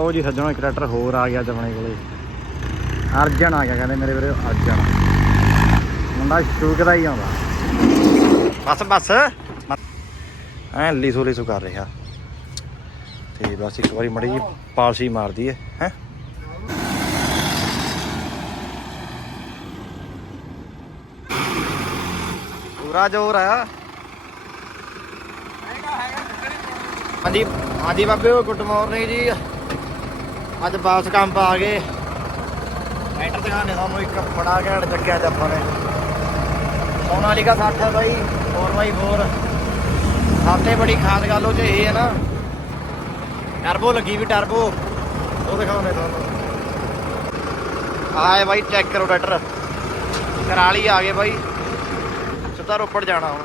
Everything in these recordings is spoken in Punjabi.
ਉਹ ਜੀ, ਸੱਜਣੋ, ਇੱਕ ਟਰੈਕਟਰ ਹੋਰ ਆ ਗਿਆ ਅੱਜ ਆਪਣੇ ਕੋਲੇ। ਅਰਜਨ ਆ ਗਿਆ, ਕਹਿੰਦੇ ਮੇਰੇ ਵੀਰੇ, ਅਰਜਨ। ਮੁੰਡਾ ਸ਼ੂਕ ਦਾ ਹੀ ਆਉਂਦਾ। ਬਸ ਬਸ। ਐ ਲੀਸੋ ਲੀਸੋ ਕਰ ਰਿਹਾ। ਤੇ ਬਸ ਇੱਕ ਵਾਰੀ ਮੜੀ ਜੀ ਪਾਲਸੀ ਮਾਰਦੀ ਹੈ ਹੈ? ਪੂਰਾ ਜ਼ੋਰ ਆ। ਹਾਂਜੀ ਹਾਂਜੀ ਬਾਬੇ, ਗੁੱਡ ਮਾਰਨਿੰਗ ਜੀ। ਅੱਜ ਵਾਪਸ ਕੰਮ ਪਾ ਗਏ। ਟਰੈਕਟਰ ਦਿਖਾਣੇ ਸਾਨੂੰ ਇੱਕ ਬੜਾ ਘੈਂਟ ਚੱਕਿਆ ਅੱਜ ਆਪਾਂ ਨੇ। ਸੋਨਾਲੀਕਾ 60 ਹੈ ਬਾਈ 4x4 ਸਾਤੇ ਬੜੀ ਖਾਸ ਗੱਲ ਉਹ ਚ ਇਹ ਹੈ ਨਾ। ਟਰਬੋ ਲੱਗੀ ਵੀ ਟਰਬੋ। ਉਹ ਦਿਖਾਉਣੇ ਤੁਹਾਨੂੰ। ਆਏ ਬਾਈ ਚੈੱਕ ਕਰੋ ਟਰੈਕਟਰ ਕਰਾਲੀ ਆ ਗਏ ਬਾਈ। ਸਿੱਧਾ ਰੋਪੜ ਜਾਣਾ ਹੁਣ।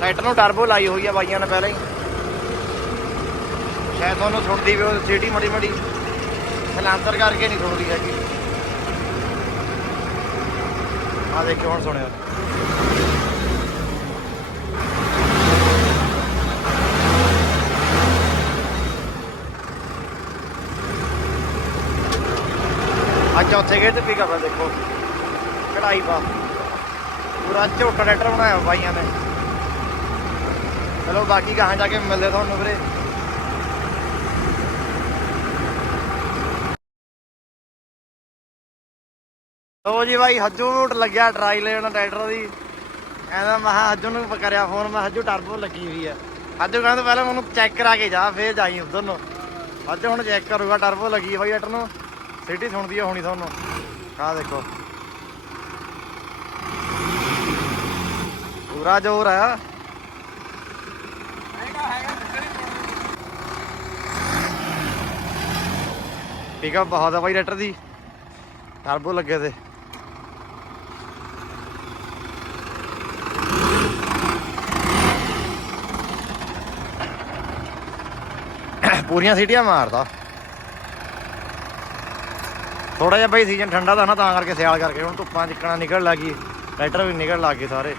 ਟਰੈਕਟਰ ਨੂੰ ਟਰਬੋ ਲਾਈ ਹੋਈ ਆ ਬਾਈਆਂ ਨੇ ਪਹਿਲਾਂ ਹੀ। ਸ਼ਾਇਦ ਤੁਹਾਨੂੰ ਸੁਣਦੀ ਵੀ ਉਹ ਸਿਟੀ ਮੜੀ ਮੜੀ ਸਲਾਂਤਰ ਕਰਕੇ ਨਹੀਂ ਸੁਣਦੀ ਹੈਗੀ। ਆ ਦੇਖਿਓ, ਹੁਣ ਸੁਣਿਓ ਆ ਚੌਥੇ ਗੇਟ ਤੇ ਪਿਕਅਪ ਹੈ ਦੇਖੋ। ਕਢਾਈ ਪਾ। ਪੂਰਾ ਝੋਟਾ ਟਰੈਕਟਰ ਬਣਾਇਆ ਬਾਈਆਂ ਨੇ। ਚਲੋ, ਬਾਕੀ ਕਹਾਂ ਜਾ ਕੇ ਮਿਲਦੇ ਤੁਹਾਨੂੰ ਵੀਰੇ। ਲੋ ਜੀ ਬਾਈ, ਹੱਜੂ ਨੂੰ ਲੱਗਿਆ ਟਰਾਈ ਲੈਣ ਟਰੈਕਟਰ ਦੀ। ਕਹਿੰਦਾ ਮੈਂ ਕਿਹਾ ਹੱਜੂ ਨੂੰ ਕਰਿਆ, ਫੋਨ, ਮੈਂ ਹੱਜੂ ਟਰਬੋ ਲੱਗੀ ਹੋਈ ਆ। ਹੱਜੂ ਕਹਿੰਦਾ ਪਹਿਲਾਂ ਮੈਨੂੰ ਚੈੱਕ ਕਰਾ ਕੇ ਜਾ, ਫੇਰ ਜਾਈ ਉਧਰ ਨੂੰ। ਅੱਜ ਹੁਣ ਚੈੱਕ ਕਰੂਗਾ, ਟਰਬੋ ਲੱਗੀ ਆ ਟਰੈਕਟਰ ਨੂੰ। ਸਿਟੀ ਸੁਣਦੀ ਆ ਹੋਣੀ ਤੁਹਾਨੂੰ। ਆਹ ਦੇਖੋ। ਪੂਰਾ ਜ਼ੋਰ ਆ। ਪਿਕਅਪ ਬਹੁਤ ਆ ਬਾਈ ਟਰੈਕਟਰ ਦੀ। ਟਰਬੋ ਲੱਗੇ ਤੇ। ਪੂਰੀਆਂ ਸੀਟੀਆਂ ਮਾਰਦਾ। ਥੋੜਾ ਜਿਹਾ ਬਈ ਸੀਜ਼ਨ ਠੰਡਾ ਦਾ ਨਾ, ਤਾਂ ਕਰਕੇ ਸਿਆਲ ਕਰਕੇ ਹੁਣ ਧੁੱਪਾਂ ਚਿੱਕਣਾ ਨਿਕਲ ਲੱਗੀ ਲੈਟਰ ਵੀ ਨਿਕਲ ਲੱਗ ਗਏ ਸਾਰੇ।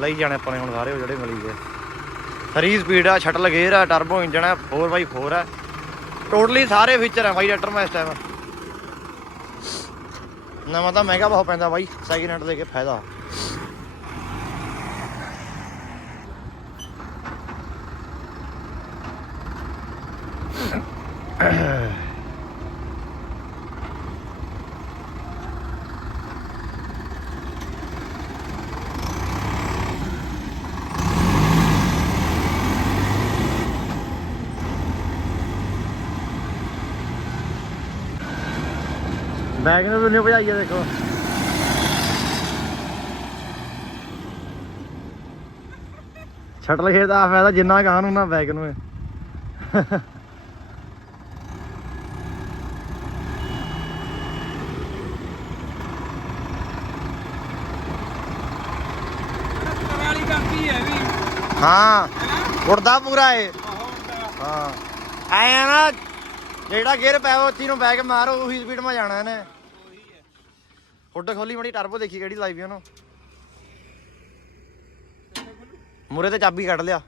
ਲਈ ਜਾਣੇ ਆਪਾਂ ਨੇ ਹੁਣ ਸਾਰੇ ਉਹ ਜਿਹੜੇ ਮਿਲੀ ਗਏ। 3 ਸਪੀਡ ਆ ਸ਼ਟਲ ਗੇਅਰ ਆ ਟਰਬੋ ਇੰਜਨ ਆ 4x4 ਆ। ਟੋਟਲੀ ਸਾਰੇ ਫੀਚਰ ਆ ਬਾਈ ਟਰੈਕਟਰ ਮੈਂ ਇਸ ਟਾਈਮ ਨਵਾਂ ਤਾਂ ਮਹਿੰਗਾ ਬਹੁਤ ਪੈਂਦਾ ਬਾਈ ਸੈਕਿੰਡ ਹੈਂਡ ਦੇ ਕੇ ਫਾਇਦਾ। ਬੈਗ ਨੂੰ ਵੀ ਨਹੀਂ ਭਜਾਈਏ ਦੇਖੋ। ਛਟਲ ਖੇਤ ਆ ਫਾਇਦਾ ਜਿੰਨਾ ਗਾਂ ਨੂੰ ਬੈਗ ਨੂੰ ਹੈ ਵਾਲੀ ਕਾਪੀ ਹੈ ਵੀ ਹਾਂ, ਉੜਦਾ ਪੂਰਾ ਏ ਹਾਂ। ਐ ਆ ਨਾ, ਜਿਹੜਾ ਗੇਅਰ ਪਾਇਆ ਉਹ ਚੀ ਨੂੰ ਬੈਗ ਮਾਰੋ, ਉਹੀ ਸਪੀਡ 'ਮਾ ਜਾਣਾ ਇਹਨੇ। ਹੁੱਡ ਖੋਲੀ, ਮੜੀ ਟਰਬੋ ਦੇਖੀ ਕਿਹੜੀ ਲਾਈ ਵੀ ਉਹਨੂੰ। ਮੂਰੇ ਤੇ ਚਾਬੀ ਕੱਢ ਲਿਆ।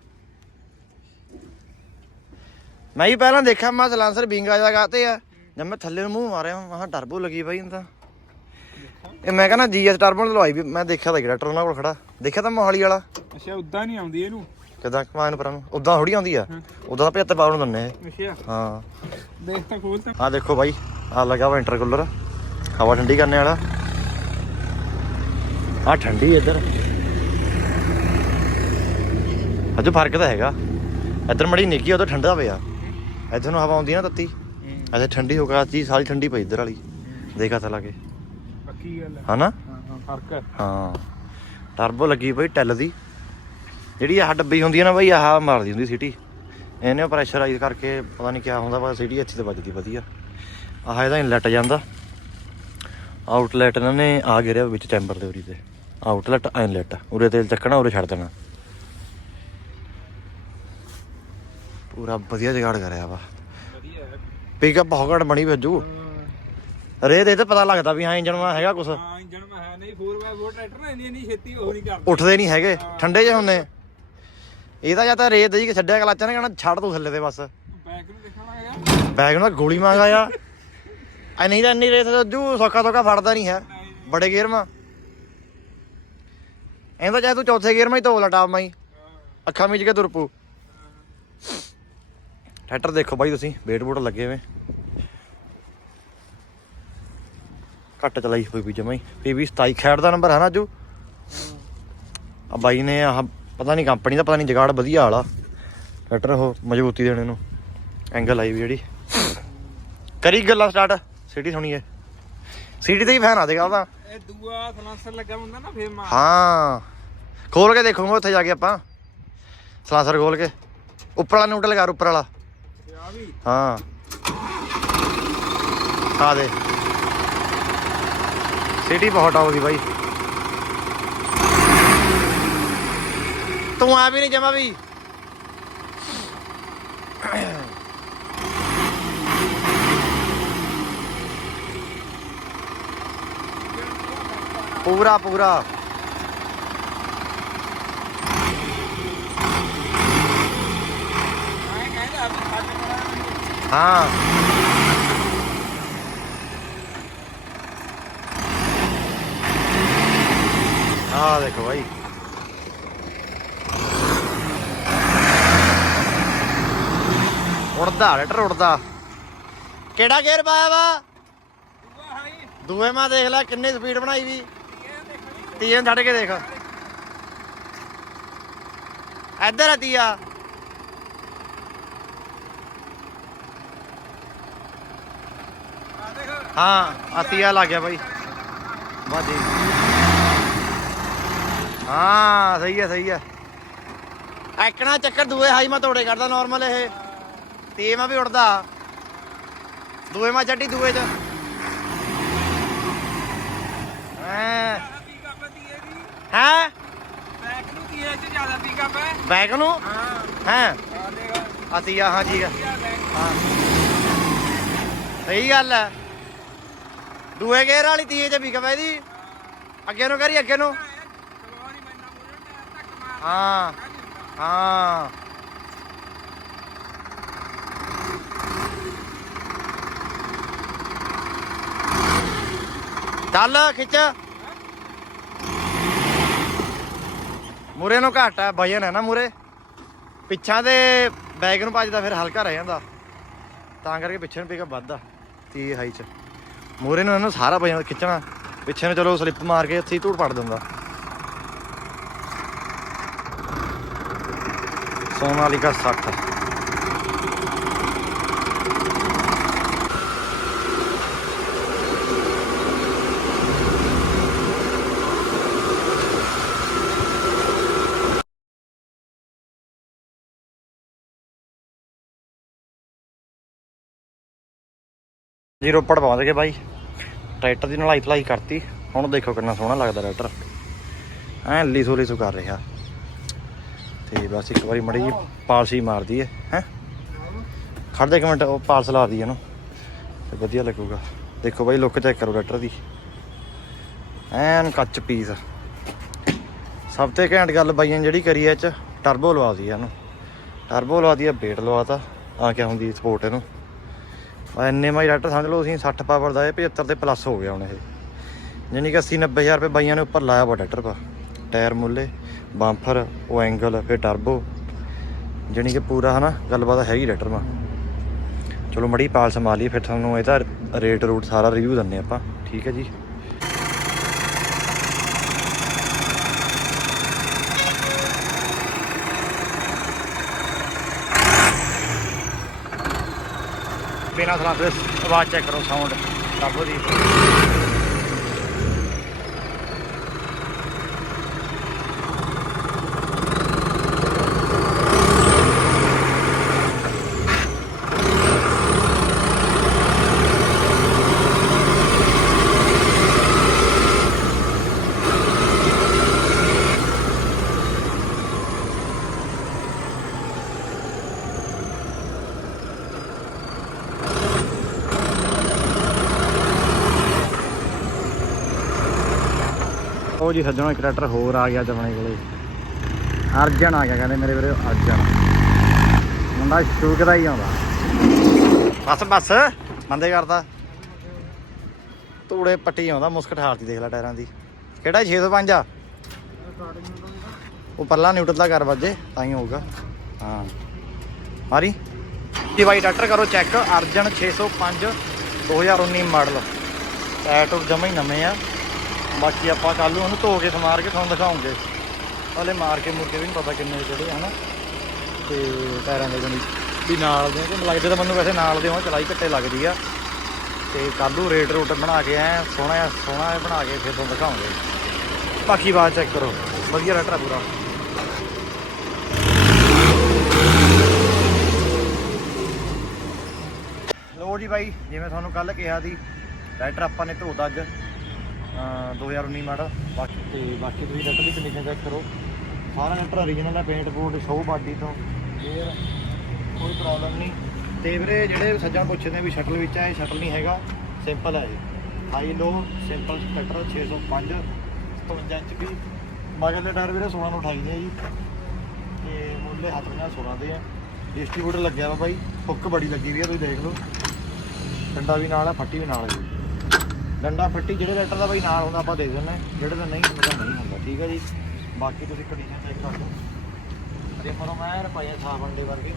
ਮੈਂ ਹੀ ਪਹਿਲਾਂ ਦੇਖਿਆ, ਮੈਂ ਸਲਾਂਸਰ ਬਿੰਗਾ ਜਗਾ ਤੇ ਆ। ਜਦ ਮੈਂ ਥੱਲੇ ਨੂੰ ਮੂੰਹ ਮਾਰਿਆ, ਮੈਂ ਕਿਹਾ ਟਰਬੋ ਲੱਗੀ ਪਈ ਹੁੰਦਾ ਇਹ ਮੈਂ ਕਹਿੰਦਾ ਜੀਐਸ ਟਰਬੋ ਲਵਾਈ ਵੀ ਮੈਂ ਦੇਖਿਆ ਤਾਂ ਟਰੈਕਟਰ ਉਹਨਾਂ ਕੋਲ ਖੜਾ। ਦੇਖਿਆ ਤਾਂ ਮੋਹਾਲੀ ਵਾਲਾ? ਅੱਛਾ ਉਦਾਂ ਨਹੀਂ ਆਉਂਦੀ ਇਹਨੂੰ? ਕਿਦਾਂ ਕਮਾਨ ਪਰਾਂ ਨੂੰ? ਉਦਾਂ ਥੋੜੀ ਆਉਂਦੀ ਆ। ਉਦਾਂ ਤਾਂ 75 ਪਾਵਰ ਨੂੰ ਦਿੰਨੇ ਅੱਛਾ। ਹਾਂ। ਦੇਖ ਤਾਂ ਖੋਲ ਤਾਂ। ਆ ਦੇਖੋ ਬਾਈ ਆ ਲੱਗਾ ਵਾ ਇੰਟਰਕੂਲਰ ਹਵਾ ਠੰਡੀ ਕਰਨੇ ਵਾਲਾ। ਆ ਠੰਡੀ ਇੱਧਰ। ਅਜੇ ਫ਼ਰਕ ਤਾਂ ਹੈਗਾ। ਇੱਧਰ ਮੜੀ ਨਿੱਕੀ ਉਧਰ ਠੰਡਾ ਪਿਆ। ਇੱਧਰ ਨੂੰ ਹਵਾ ਆਉਂਦੀ ਨਾ ਤੱਤੀ। ਇੱਥੇ ਠੰਡੀ ਹੋ ਗਿਆ ਚੀਜ਼ ਸਾਰੀ ਠੰਡੀ ਪਈ ਇੱਧਰ ਵਾਲੀ। ਦੇਖਾ ਤਾਂ ਲਾਗੇ। ਪੱਕੀ ਗੱਲ ਹੈ? ਹਨਾ? ਹਾਂ ਫ਼ਰਕ ਹੈ। ਹਾਂ। ਟਰਬੋ ਲੱਗੀ ਪਈ ਟੈਲ ਦੀ। ਜਿਹੜੀ ਆਹ ਡੱਬੀ ਹੁੰਦੀ ਹੈ ਨਾ ਬਈ ਆਹ ਮਾਰਦੀ ਹੁੰਦੀ ਸਿਟੀ। ਇਹਨੇ ਪ੍ਰੈਸ਼ਰਾਈਜ਼ ਕਰਕੇ ਪਤਾ ਨਹੀਂ ਕਿਆ ਹੁੰਦਾ ਪਰ ਸਿਟੀ ਅੱਛੀ ਤੇ ਵੱਜਦੀ ਵਧੀਆ। ਆਹ ਇਹਦਾ ਇਨਲੈਟ ਜਾਂਦਾ। ਆਊਟਲੈਟ ਇਹਨਾਂ ਨੇ ਆ ਗਿਰਿਆ ਵਿੱਚ ਚੈਂਬਰ ਦੇ ਉਰੀ ਤੇ। ਆਊਟਲੈਟ ਇਨਲੈਟ ਉਰੇ ਤੇਲ ਚੱਕਣਾ ਉਰੇ ਛੱਡ ਦੇਣਾ। ਪੂਰਾ ਵਧੀਆ ਜਗਾੜ ਕਰਿਆ ਵਾ। ਪਿਕਅਪ ਬਹੁਤ ਘੱਟ ਬਣੀ ਭੇਜੂ। ਰੇ ਦੇ ਤੇ ਪਤਾ ਲੱਗਦਾ ਵੀ ਹਾਂ ਇੰਜਨ ਮਾ ਹੈਗਾ ਕੁਛ। ਹਾਂ ਇੰਜਣ ਮੈਂ ਹੈ ਨਹੀਂ 4x4 ਟਰੈਕਟਰ ਨਾ ਇੰਨੀ ਇੰਨੀ ਛੇਤੀ ਉਹ ਨਹੀਂ ਕਰਦਾ। ਉੱਠਦੇ ਨਹੀਂ ਹੈਗੇ ਠੰਡੇ ਜਿਹੇ ਹੁੰਦੇ। ਇਹਦਾ ਜਾਂ ਤਾਂ ਰੇਤ ਦੀ ਛੱਡਿਆ ਕਲਾਚਾਂ ਨੇ ਕਹਿਣਾ ਛੱਡ ਤੂੰ ਥੱਲੇ ਤੇ ਬਸ। ਬੈਕ ਨੂੰ ਦੇਖਣਾ ਹੈਗਾ। ਬੈਗ ਨੂੰ ਤਾਂ ਗੋਲੀ ਮੰਗਾ ਆ ਐ ਨਹੀਂ ਤਾਂ ਇੰਨੀ ਰੇਤ ਜੂ ਸੌਖਾ ਸੌਖਾ ਫੜਦਾ ਨਹੀਂ ਹੈ। ਬੜੇ ਗੇਅਰ ਮਾ ਐਂ ਤਾਂ ਚਾਹੇ ਤੂੰ ਚੌਥੇ ਗੇਅਰ ਮਾ ਹੀ ਧੋ ਲਟਾ ਮਾਈ ਅੱਖਾਂ ਮੀਚ ਕੇ ਤੁਰ ਪੂ ਟਰੈਕਟਰ ਦੇਖੋ ਬਾਈ ਤੁਸੀਂ ਵੇਟ ਬੂਟ ਲੱਗੇ ਹੋਏ। ਘੱਟ ਚਲਾਈ ਹੋਈ ਵੀ ਜਮਾਈ ਪੀਵੀ 27 ਖੈੜ ਦਾ ਨੰਬਰ ਹੈ ਨਾ ਜੂ। ਆ ਬਾਈ ਨੇ ਆਹ ਪਤਾ ਨਹੀਂ ਕੰਪਨੀ ਦਾ ਪਤਾ ਨਹੀਂ ਜਗਾੜ ਵਧੀਆ ਵਾਲਾ। ਟਰੈਕਟਰ ਉਹ ਮਜ਼ਬੂਤੀ ਦੇਣੇ ਨੂੰ। ਐਂਗਲ ਆਈ ਵੀ ਜਿਹੜੀ। ਕਰੀ ਗੱਲਾਂ ਸਟਾਰਟ ਸਿਟੀ ਸੁਣੀਏ ਸਿਟੀ ਤੇ ਹੀ ਫੈਨ ਆ ਦੇਗਾ ਉਹਦਾ ਇਹ ਦੂਆ ਸਲਾਂਸਰ ਲੱਗਾ ਹੁੰਦਾ ਨਾ ਫੇਰ ਮਾਰ ਹਾਂ। ਖੋਲ ਕੇ ਦੇਖੂਗਾ ਉੱਥੇ ਜਾ ਕੇ ਆਪਾਂ। ਸਲਾਸਰ ਖੋਲ ਕੇ। ਉੱਪਰ ਵਾਲਾ ਨਿਊਟਰਲ ਕਰ ਉੱਪਰ ਵਾਲਾ। ਤੇ ਆ ਵੀ। ਹਾਂ। ਆ ਦੇ। ਸਿਟੀ ਬਹੁਤ ਆਉਦੀ ਬਾਈ ਤੂੰ ਆ ਵੀ ਨਹੀਂ ਜਮਾ ਵੀ ਪੂਰਾ ਪੂਰਾ ਮੈਂ ਕਹਿੰਦਾ ਵੀ ਸਾਡੇ ਕੋਲ ਹਾਂ ਆ ਦੇਖੋ ਭਾਈ ਉੜਦਾ ਰੇਟਰ ਉੜਦਾ। ਕਿਹੜਾ ਗੇਅਰ ਪਾਇਆ ਵਾ? ਦੂਏ ਮਾ ਦੇਖ ਲੈ, ਕਿੰਨੀ ਸਪੀਡ ਬਣਾਈ ਵੀ। ਤੀਏ ਛੱਡ ਕੇ ਦੇਖ। ਇੱਧਰ ਆ ਤੀਆ। ਹਾਂ, ਆ ਤੀਆ ਲੱਗ ਗਿਆ ਬਾਈ। ਵਾਜੀ ਹਾਂ ਸਹੀ ਹੈ ਸਹੀ ਹੈ। ਐਕਣਾ ਚੱਕਰ ਦੂਏ ਹਾਈ ਮਾ ਤੋੜੇ ਕਰਦਾ ਨਾਰਮਲ ਇਹ। ਤੇ ਮਾ ਵੀ ਉੜਦਾ ਦੂਏ ਮਾ ਛੱਡੀ ਦੂਏ ਚ। ਹੈ। ਪੀਕਾ ਹੈ? ਬੈਕ ਨੂੰ ਕੀ ਚ ਜ਼ਿਆਦਾ ਪੀਕਾ ਪੈ ਬੈਕ ਨੂੰ? ਹਾਂ। ਹੈ? ਆ ਦੇਖ ਆ ਤੀਆ ਹਾਂ ਠੀਕ ਹੈ। ਹਾਂ। ਸਹੀ ਗੱਲ ਹੈ। ਦੂਏ ਗੇਅਰ ਵਾਲੀ ਤੀਏ ਚ ਵੀ ਕਵੇ ਦੀ ਅੱਗੇ ਨੂੰ ਕਰੀ ਅੱਗੇ ਨੂੰ ਸਵਾਰੀ ਬੰਦਾ ਮੋਰੇ ਟਾਇਰ ਤੱਕ ਮਾਰ ਹਾਂ ਹਾਂ। ਚੱਲ, ਖਿੱਚ। ਮੂਰੇ ਨੂੰ ਘੱਟ ਹੈ ਵਜਨ ਹੈ ਨਾ ਮੂਰੇ ਪਿੱਛਾ ਦੇ ਬੈਗ ਨੂੰ ਭੱਜਦਾ, ਫਿਰ ਹਲਕਾ ਰਹਿ ਜਾਂਦਾ। ਤਾਂ ਕਰਕੇ ਪਿੱਛੇ ਨੂੰ ਪਿਕਅਪ ਵੱਧਦਾ, ਤੀ ਹਾਈ ਚ। ਮੂਰੇ ਨੂੰ ਇਹਨੂੰ ਸਾਰਾ ਵਜਨ ਖਿੱਚਣਾ। ਪਿੱਛੇ ਨੂੰ ਚਲੋ ਸਲਿੱਪ ਮਾਰ ਕੇ ਇੱਥੇ ਹੀ ਧੂੜ ਪੜ ਦਿੰਦਾ। ਸੋਨਾਲੀਕਾ 60 ਜੀ ਰੋਪੜ ਪਹੁੰਚ ਗਏ ਬਾਈ। ਟਰੈਕਟਰ ਦੀ ਨਲਾਈ ਧਲਾਈ ਕਰਤੀ। ਹੁਣ ਦੇਖੋ ਕਿੰਨਾ ਸੋਹਣਾ ਲੱਗਦਾ ਟਰੈਕਟਰ। ਐ ਲੀਸੋ ਲੀਸੋ ਕਰ ਰਿਹਾ। ਤੇ ਬਸ ਇੱਕ ਵਾਰੀ ਮੜੀ ਜੀ ਪਾਲਸੀ ਮਾਰਦੀ ਹੈ? ਹੈ ਖੜ ਇੱਕ ਮਿੰਟ, ਉਹ ਪਾਲਸ ਲਾ ਦੀ ਇਹਨੂੰ ਤੇ ਵਧੀਆ ਲੱਗੂਗਾ। ਦੇਖੋ ਬਾਈ ਲੁੱਕ ਚੈੱਕ ਕਰੋ ਟਰੈਕਟਰ ਦੀ। ਐਨ ਕੱਚ ਪੀਸ ਸਭ ਤੋਂ ਘੈਂਟ ਗੱਲ ਬਾਈਆਂ ਜਿਹੜੀ ਕਰੀ ਐ ਚ ਟਰਬੋ ਲਵਾ ਦੀ ਇਹਨੂੰ। ਟਰਬੋ ਲਵਾ ਦੀ ਆ ਬੇਟ ਲਵਾਤਾ ਆ ਕਿਆ ਹੁੰਦੀ ਸਪੋਰਟ ਇਹਨੂੰ। ਆ ਇੰਨੇ ਮਾਈ ਟਰੈਕਟਰ ਸਮਝ ਲਓ ਅਸੀਂ 60 ਪਾਵਰ ਦਾ ਇਹ 75 ਤੇ ਪਲੱਸ ਹੋ ਗਿਆ ਹੁਣ ਇਹ। ਯਾਨੀ ਕਿ 80 90000 ਰੁਪਏ ਬਾਈਆਂ ਨੇ ਉੱਪਰ ਲਾਇਆ ਵਾ ਟਰੈਕਟਰ ਪਾ। ਟਾਇਰ ਮੁੱਲੇ ਬੰਫਰ ਉਹ ਐਂਗਲ ਫਿਰ ਟਰਬੋ ਜਾਣੀ ਕਿ ਪੂਰਾ ਹਨਾ, ਗੱਲਬਾਤ ਹੈਗੀ ਟਰੈਕਟਰ ਮਾ ਚਲੋ ਮੜੀ ਪਾਲ ਸੰਭਾਲ ਲਈ ਫਿਰ ਤੁਹਾਨੂੰ ਇਹਦਾ ਰੇਟ ਰੂਟ ਸਾਰਾ ਰਿਵਿਊ ਦਿੰਨੇ ਆਪਾਂ, ਠੀਕ ਹੈ ਜੀ? ਬਿਨਾਂ ਸਲਾਹ ਆਵਾਜ਼ ਚੈੱਕ ਕਰੋ ਸਾਊਂਡ ਟਰਬੋ ਦੀ। ਉਹ ਜੀ ਸੱਜਣੋ, ਇੱਕ ਟਰੈਕਟਰ ਹੋਰ ਆ ਗਿਆ ਆਪਣੇ ਕੋਲੇ। ਅਰਜਨ ਆ ਗਿਆ, ਕਹਿੰਦੇ ਮੇਰੇ ਵੀਰੇ, ਅਰਜਨ। ਮੁੰਡਾ ਸ਼ੂਕ ਹੀ ਆਉਂਦਾ। ਬਸ ਬਸ ਮੰਦੇ ਕਰਦਾ। ਧੂੜੇ ਪੱਟੀ ਆਉਂਦਾ ਮੁਸਕ ਠਾਰਤੀ ਦੇਖ ਲੈ ਟਾਇਰਾਂ ਦੀ। ਕਿਹੜਾ 605 ਆ? ਉਹ ਪਰਲਾ ਨਿਊਟਰਲ ਦਾ ਕਰ ਵੱਜੇ, ਤਾਂ ਹੀ ਹੋਊਗਾ। ਹਾਂ। ਮਾਰੀ। ਜੀ ਬਾਈ ਡਾਕਟਰ ਕਰੋ ਚੈੱਕ ਅਰਜਨ 605 2019 ਮਾਡਲ ਟਾਇਰ ਟੂਰ ਜਮਾ ਹੀ ਨਵੇਂ ਆ। ਬਾਕੀ ਆਪਾਂ ਕੱਲ ਨੂੰ ਉਹਨੂੰ ਧੋ ਕੇ ਸਮਾਰ ਕੇ ਤੁਹਾਨੂੰ ਦਿਖਾਉਂਗੇ। ਹਲੇ ਮਾਰ ਕੇ ਮੁੜ ਵੀ ਨਹੀਂ ਪਤਾ ਕਿੰਨੇ ਜਿਹੜੇ ਹਨਾ। ਤੇ ਪੈਰਾਂ ਦੇ ਜਣੀ ਵੀ ਨਾਲ ਦੇ ਕਿ ਲੱਗਦੇ ਤਾਂ ਮੈਨੂੰ ਵੈਸੇ ਨਾਲ ਦੇ ਹੋ ਚਲਾਈ ਘੱਟੇ ਲੱਗਦੀ ਆ। ਤੇ ਕੱਲ ਨੂੰ ਰੇਟ ਰੂਟ ਬਣਾ ਕੇ ਐ ਸੋਹਣਾ ਸੋਹਣਾ ਬਣਾ ਕੇ ਫਿਰ ਤੁਹਾਨੂੰ ਦਿਖਾਉਂਗੇ। ਬਾਕੀ ਬਾਅਦ ਚੈੱਕ ਕਰੋ। ਵਧੀਆ ਰੈਟਰ ਪੂਰਾ। ਲੋ ਜੀ ਬਾਈ, ਜਿਵੇਂ ਤੁਹਾਨੂੰ ਕੱਲ ਕਿਹਾ ਸੀ, ਟਰੈਕਟਰ ਆਪਾਂ ਨੇ ਧੋਤਾ ਅੱਜ। 2019 ਮਾਡਲ। ਬਾਕੀ ਤੇ ਬਾਕੀ ਤੁਸੀਂ ਟਰੈਕਟਰ ਦੀ ਕੰਡੀਸ਼ਨ ਚੈੱਕ ਕਰੋ ਸਾਰਾ ਟਰੈਕਟਰ ਓਰੀਜਨਲ ਹੈ ਪੇਂਟ ਪੂਟ ਸ਼ੋ ਬਾਡੀ ਤੋਂ। ਕਲੀਅਰ ਕੋਈ ਪ੍ਰੋਬਲਮ ਨਹੀਂ। ਤੇ ਵੀਰੇ ਜਿਹੜੇ ਸੱਜਣ ਪੁੱਛਦੇ ਵੀ ਸ਼ਟਲ ਵਿੱਚ ਹੈ ਇਹ ਸ਼ਟਲ ਨਹੀਂ ਹੈਗਾ ਸਿੰਪਲ ਹੈ ਇਹ। High low simple tractor 605 57 inch ਵੀ। ਮਗਰਲੇ ਟਾਇਰ ਵੀਰੇ 16 ਨੂੰ 28 ਦੇ ਆ ਜੀ। ਤੇ ਮੁੱਲੇ ਹੱਥ ਨਾਲ 16 ਦੇ ਆ। ਡਿਸਟ੍ਰੀਬਿਊਟਰ ਲੱਗਿਆ ਵਾ ਬਾਈ ਹੁੱਕ ਬੜੀ ਲੱਗੀ ਵੀ ਆ ਤੁਸੀਂ ਦੇਖ ਲਓ। ਡੰਡਾ ਵੀ ਨਾਲ ਆ ਫੱਟੀ ਵੀ ਨਾਲ ਹੈ ਜੀ। ਡੰਡਾ ਫੱਟੀ ਜਿਹੜੇ ਲੈਟਰ ਦਾ ਬਾਈ ਨਾਲ ਹੁੰਦਾ, ਆਪਾਂ ਦੇ ਦਿੰਦੇ ਹਾਂ। ਜਿਹੜੇ ਦਾ ਨਹੀਂ ਹੁੰਦਾ ਨਹੀਂ ਹੁੰਦਾ। ਠੀਕ ਹੈ ਜੀ? ਬਾਕੀ ਤੁਸੀਂ ਕੰਡੀਸ਼ਨ ਚੈੱਕ ਕਰ ਲਓ। ਅਰੇ ਮਰੋ ਮੈਂ ਰੁਪਈਆ ਸਾਬਣ ਦੇ ਵਰਗੇ।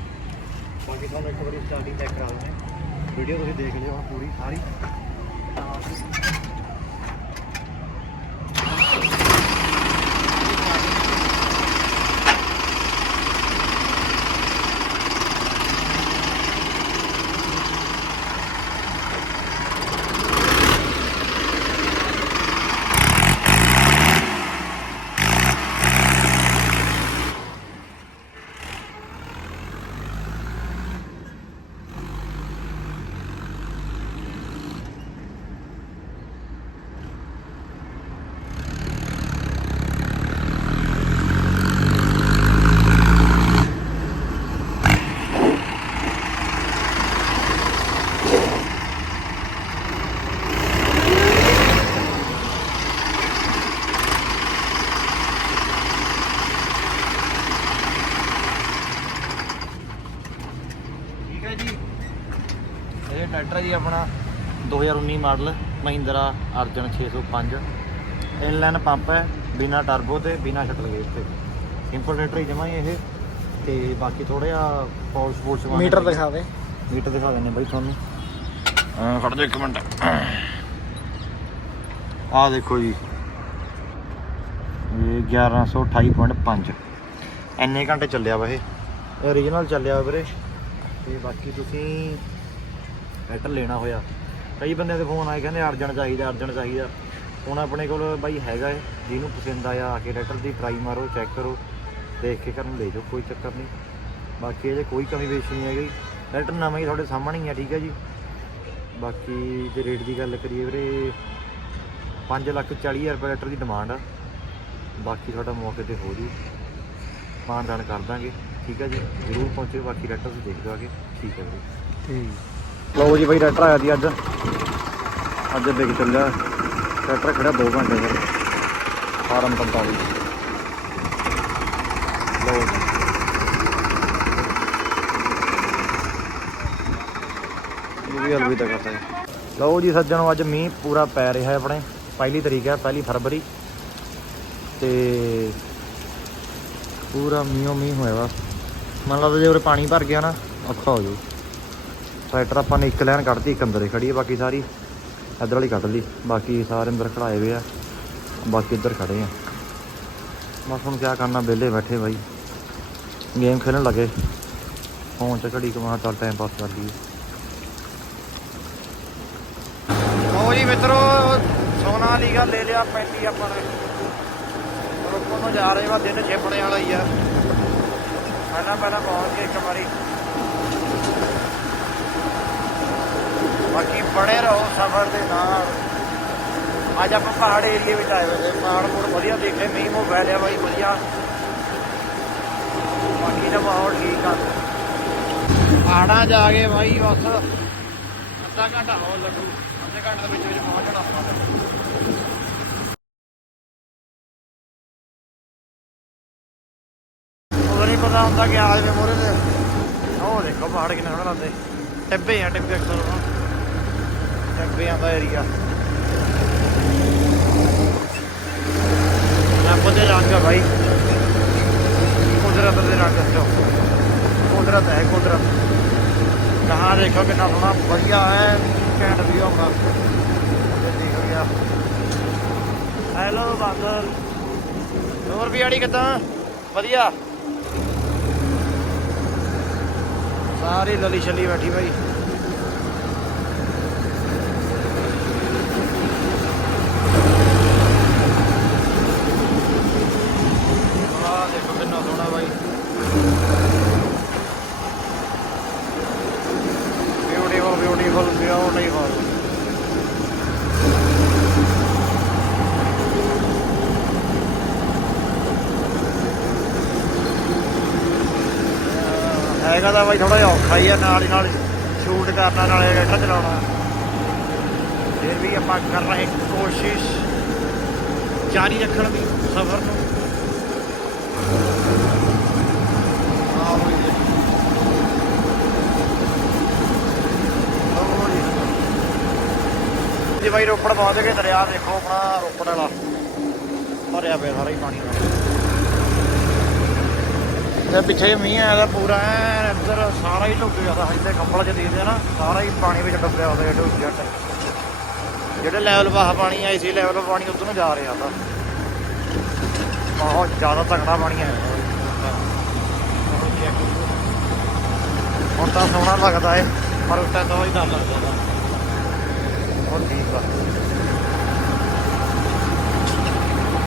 ਬਾਕੀ ਤੁਹਾਨੂੰ ਇੱਕ ਵਾਰੀ ਸਟਾਰਟਿੰਗ ਚੈੱਕ ਕਰਾ ਦਿੰਦੇ ਹਾਂ। ਵੀਡੀਓ ਤੁਸੀਂ ਦੇਖ ਲਿਓ ਹੁਣ ਪੂਰੀ, ਸਾਰੀ ਠੀਕ ਹੈ ਜੀ ਇਹ ਟਰੈਕਟਰ ਹੈ ਜੀ ਆਪਣਾ 2019 model Mahindra Arjun 605 inline pump ਹੈ ਬਿਨਾ ਟਰਬੋ ਤੇ ਬਿਨਾ ਸ਼ਟਲ ਗੇਜ ਤੇ। ਸਿੰਪਲ ਟਰੈਕਟਰ ਹੀ ਜਮਾ ਹੀ ਇਹ। ਤੇ ਬਾਕੀ ਥੋੜਾ ਜਿਹਾ ਫੋਲ ਸਪੋਰਟਸ ਮੀਟਰ ਦਿਖਾਵੇ ਮੀਟਰ ਦਿਖਾ ਦਿੰਨੇ ਬਾਈ ਤੁਹਾਨੂੰ। ਖੜ ਜਾ ਇੱਕ ਮਿੰਟ। ਆਹ ਦੇਖੋ ਜੀ। ਇਹ 1128.5 ਇੰਨੇ ਘੰਟੇ ਚੱਲਿਆ ਵਾ ਇਹ। ਓਰੀਜਨਲ ਚੱਲਿਆ ਵਾ ਵੀਰੇ। ਤੇ ਬਾਕੀ ਤੁਸੀਂ ਟਰੈਕਟਰ ਲੈਣਾ ਹੋਇਆ। ਕਈ ਬੰਦਿਆਂ ਦੇ ਫੋਨ ਆਏ ਕਹਿੰਦੇ ਅਰਜਨ ਚਾਹੀਦਾ ਅਰਜਨ ਚਾਹੀਦਾ। ਹੁਣ ਆਪਣੇ ਕੋਲ ਬਾਈ ਹੈਗਾ ਏ, ਜਿਹਨੂੰ ਪਸੰਦ ਆਇਆ, ਆ ਕੇ ਟਰੈਕਟਰ ਦੀ ਟਰਾਈ ਮਾਰੋ ਚੈੱਕ ਕਰੋ, ਦੇਖ ਕੇ ਕਰਨ ਲੈ ਜਾਓ ਕੋਈ ਚੱਕਰ ਨਹੀਂ। ਬਾਕੀ ਇਹਦੇ ਕੋਈ ਕਮੀ ਪੇਸ਼ੀ ਨਹੀਂ ਹੈਗੀ। ਟਰੈਕਟਰ ਨਵਾਂ ਹੀ ਤੁਹਾਡੇ ਸਾਹਮਣੇ ਹੀ ਆ, ਠੀਕ ਹੈ ਜੀ। ਬਾਕੀ ਜੇ ਰੇਟ ਦੀ ਗੱਲ ਕਰੀਏ ਵੀਰੇ 5 ਲੱਖ 40 ਹਜ਼ਾਰ ਰੁਪਏ ਟਰੈਕਟਰ ਦੀ ਡਿਮਾਂਡ ਆ। ਬਾਕੀ ਤੁਹਾਡਾ ਮੌਕੇ ਤੇ ਹੋ ਜੂ। ਮਾਨਦਾਨ ਕਰ ਦਾਂਗੇ, ਠੀਕ ਹੈ ਜੀ। ਜ਼ਰੂਰ ਪਹੁੰਚਿਓ, ਬਾਕੀ ਟਰੈਕਟਰ ਤੁਸੀਂ ਦੇਖ ਲਓ ਆਗੇ ਠੀਕ ਹੈ ਜੀ ਠੀਕ। ਲਓ ਜੀ ਬਾਈ ਟਰੈਕਟਰ ਆਇਆ ਜੀ ਅੱਜ। ਅੱਜ ਦੇਖ ਚੱਲਿਆ। ਟਰੈਕਟਰ ਖੜਾ 2 ਘੰਟੇ ਫਿਰ। ਫਾਰਮ 45 ਲਓ ਜੀ। ਵੀ ਹਲਵੀ ਤਾਂ ਕਰਤਾ ਹੈ ਲਓ ਜੀ ਸੱਜਣੋ, ਅੱਜ ਮੀਂਹ ਪੂਰਾ ਪੈ ਰਿਹਾ ਹੈ ਆਪਣੇ। ਪਹਿਲੀ ਤਰੀਕ ਹੈ, ਪਹਿਲੀ ਫਰਵਰੀ। ਤੇ ਪੂਰਾ ਮੀਂਹ ਮੀਂਹ ਹੋਇਆ ਵਾ। ਮੰਨ ਲਓ ਜੇ ਉਰੇ ਪਾਣੀ ਭਰ ਗਿਆ ਨਾ, ਔਖਾ ਹੋ ਜਾਊ। ਟਰੈਕਟਰ ਆਪਾਂ ਨੇ ਇੱਕ ਲਾਈਨ ਕੱਢਤੀ, ਇੱਕ ਅੰਦਰ ਹੀ ਖੜੀ ਹੈ ਬਾਕੀ ਸਾਰੀ ਇੱਧਰ ਵਾਲੀ ਕੱਢ ਲਈ। ਬਾਕੀ ਸਾਰੇ ਅੰਦਰ ਖੜਾਏ ਹੋਏ ਆ, ਬਾਕੀ ਇੱਧਰ ਖੜੇ ਆ। ਬਸ ਹੁਣ ਕਿਆ ਕਰਨਾ, ਵਿਹਲੇ ਬੈਠੇ ਬਾਈ। ਗੇਮ ਖੇਲਣ ਲੱਗੇ। ਫੋਨ 'ਚ ਘੜੀ ਕਮਾ ਚੱਲ ਟਾਈਮ ਪਾਸ ਕਰ ਲਈਏ। ਲਓ ਜੀ ਮਿੱਤਰੋ, ਸੋਨਾ ਲੀਗਾ ਲੈ ਲਿਆ, ਪੈਂਤੀ ਆਪਾਂ ਨੇ ਰੋਕੋ ਨੂੰ ਜਾ ਰਹੇ ਵਾ, ਦਿਨ ਛੇਪਣੇ ਵਾਲਾ ਹੀ ਆ। ਪਹਿਲਾਂ ਪਹਿਲਾਂ ਪਹੁੰਚ ਕੇ ਇੱਕ ਵਾਰੀ ਬਾਕੀ ਬਣੇ ਰਹੋ ਸਫ਼ਰ ਦੇ ਨਾਲ। ਅੱਜ ਆਪਾਂ ਪਹਾੜ ਏਰੀਏ ਵਿੱਚ ਆਏ ਹੋਏ ਪਹਾੜ ਪੂੜ ਵਧੀਆ ਦੇਖੇ ਮੀਂਹ ਮੋ ਪੈ ਰਿਹਾ ਬਾਈ, ਵਧੀਆ। ਬਾਕੀ ਦਾ ਮਾਹੌਲ ਠੀਕ ਆ। ਪਹਾੜਾਂ ਜਾ ਕੇ ਬਾਈ ਬਸ ਅੱਧਾ ਘੰਟਾ ਹੋਰ ਲੱਗੂ। ਅੱਧੇ ਘੰਟੇ ਦੇ ਵਿੱਚ ਵਿੱਚ ਪਹੁੰਚਣਾ ਆਪਾਂ ਪਤਾ ਹੁੰਦਾ ਕਿ ਆ ਜਵੇ ਮੋਰੇ ਤੇ। ਉਹ ਦੇਖੋ ਪਹਾੜ ਕਿੰਨਾ ਸੋਹਣਾ ਲੱਗਦੇ। ਟਿੱਬੇ ਆ, ਟਿੱਬੇ ਅਕਸਰ। ਨਾ ਦਾ ਏਰੀਆ ਰੱਬ ਦੇ ਰੰਗ ਆ ਭਾਈ ਕੁਦਰਤ ਦੇ ਰੰਗ ਚੋ ਕੁਦਰਤ ਹੈ ਕੁਦਰਤ। ਕਹਾਂ ਦੇਖੋ ਕਿੰਨਾ ਸੋਹਣਾ, ਵਧੀਆ ਹੈ। ਘੈਂਟ ਵੀ ਆਉਂਦਾ ਤੇ ਦੇਖ ਗਿਆ ਹੈਲੋ ਬਾਂਦਰ ਹੋਰ ਵੀ ਆੜੀ ਕਿਦਾਂ? ਵਧੀਆ। ਸਾਰੀ ਲਲੀ ਛੱਲੀ ਬੈਠੀ ਭਾਈ ਆਹ ਦੇਖੋ ਕਿੰਨਾ ਸੋਹਣਾ ਬਾਈ ਬਿਊਟੀਫੁਲ ਬਿਊਟੀਫੁਲ ਬਿਊਟੀਫੁਲ ਹੈਗਾ ਤਾਂ ਬਾਈ ਥੋੜਾ ਜਿਹਾ ਔਖਾ ਹੀ ਆ, ਨਾਲ ਹੀ ਨਾਲ ਸ਼ੂਟ ਕਰਨਾ, ਨਾਲੇ ਰੇਟਾ ਚਲਾਉਣਾ। ਫਿਰ ਵੀ ਆਪਾਂ ਕਰ ਰਹੇ ਕੋਸ਼ਿਸ਼ ਜਾਰੀ ਰੱਖਣ ਦੀ ਸਫ਼ਰ ਨੂੰ। ਜੀ ਬਾਈ ਰੋਪੜ ਪਹੁੰਚ ਗਏ ਦਰਿਆ, ਦੇਖੋ ਆਪਣਾ ਰੋਪੜ ਵਾਲਾ। ਭਰਿਆ ਪਿਆ ਸਾਰਾ ਹੀ ਪਾਣੀ ਨਾਲ। ਤੇ ਪਿੱਛੇ ਮੀਂਹ ਆਇਆ ਦਾ ਪੂਰਾ ਐਨ ਇੱਧਰ ਸਾਰਾ ਹੀ ਡੁੱਬ ਗਿਆ ਦਾ ਇੱਥੇ ਕੰਬਲ ਚ ਦੇਖਦੇ ਆ ਨਾ, ਸਾਰਾ ਹੀ ਪਾਣੀ ਵਿੱਚ ਡੁੱਬਿਆ ਹੋਇਆ ਏ ਜੱਟ। ਜਿਹੜੇ ਲੈਵਲ ਬਾਹ ਪਾਣੀ ਆਈ ਸੀ ਲੈਵਲ ਪਾਣੀ ਉਧਰ ਨੂੰ ਜਾ ਰਿਹਾ ਤਾਂ। ਬਹੁਤ ਜ਼ਿਆਦਾ ਤਕੜਾ ਪਾਣੀ ਆਇਆ ਹੁਣ ਤਾਂ ਸੋਹਣਾ ਲੱਗਦਾ ਏ, ਪਰ ਉਸ ਟਾਈਮ ਤਾਂ ਹੀ ਡਰ ਲੱਗਦਾ ਤਾ। ਹੁਣ ਠੀਕ ਆ